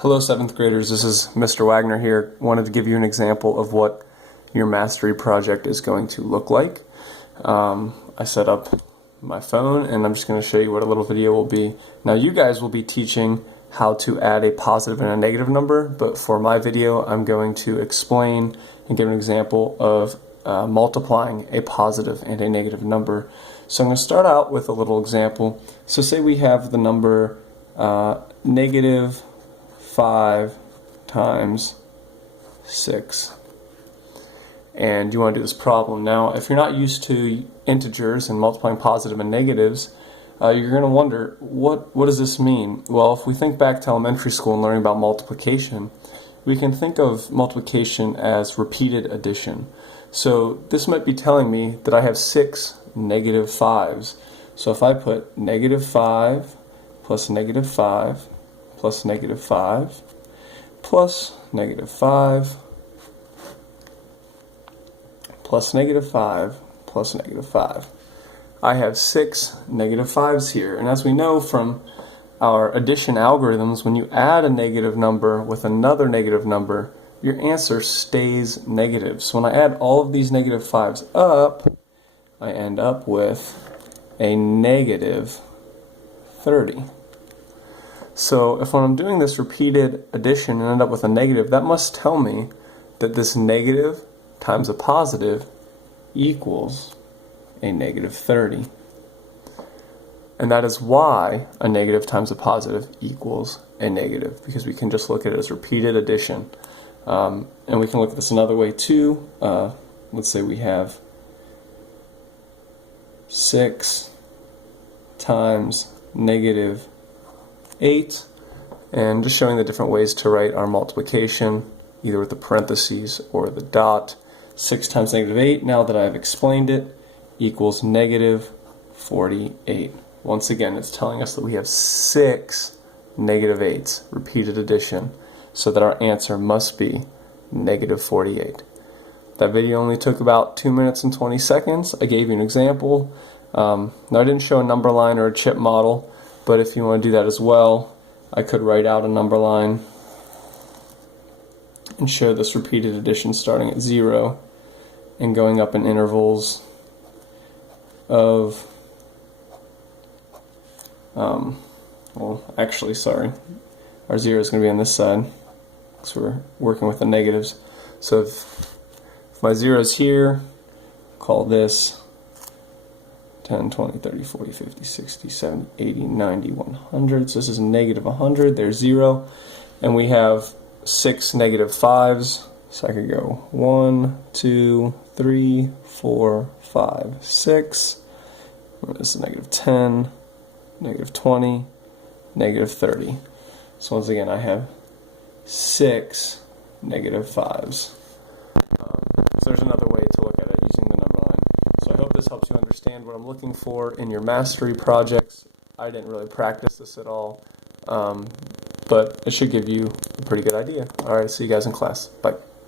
Hello 7th graders, this is Mr. Wagner here. Wanted to give you an example of what your mastery project is going to look like. I set up my phone and I'm just going to show you what a little video will be. Now you guys will be teaching how to add a positive and a negative number, but for my video I'm going to explain and give an example of multiplying a positive and a negative number. So I'm going to start out with a little example. So say we have the number negative 5 times 6, and you want to do this problem. Now if you're not used to integers and multiplying positive and negatives, you're going to wonder, what does this mean? Well, if we think back to elementary school and learning about multiplication, we can think of multiplication as repeated addition. So this might be telling me that I have 6 negative 5s. So if I put negative 5 plus negative 5 plus negative 5 plus negative 5 plus negative 5 plus negative 5. I have 6 negative 5s here, and as we know from our addition algorithms, when you add a negative number with another negative number, your answer stays negative. So when I add all of these negative 5s up, I end up with a negative 30. So if when I'm doing this repeated addition and end up with a negative, that must tell me that this negative times a positive equals a negative 30. And that is why a negative times a positive equals a negative, because we can just look at it as repeated addition. And we can look at this another way too. Let's say we have 6 times negative 8, and just showing the different ways to write our multiplication, either with the parentheses or the dot. 6 times negative 8, now that I've explained it, equals negative 48. Once again, it's telling us that we have 6 negative 8s, repeated addition, so that our answer must be negative 48. That video only took about 2 minutes and 20 seconds. I gave you an example. Now I didn't show a number line or a chip model, but if you want to do that as well, I could write out a number line and show this repeated addition starting at 0 and going up in intervals of, well, actually, sorry, our 0 is going to be on this side because we're working with the negatives. So if my 0 is here, call this 10, 20, 30, 40, 50, 60, 70, 80, 90, 100. So this is negative 100. There's 0. And we have 6 negative 5s. So I could go 1, 2, 3, 4, 5, 6. This is negative 10, negative 20, negative 30. So once again, I have 6 negative 5s. So there's another way to look at it using the number line. So I hope this helps you understand what I'm looking for in your mastery projects. I didn't really practice this at all, but it should give you a pretty good idea. Alright, see you guys in class. Bye.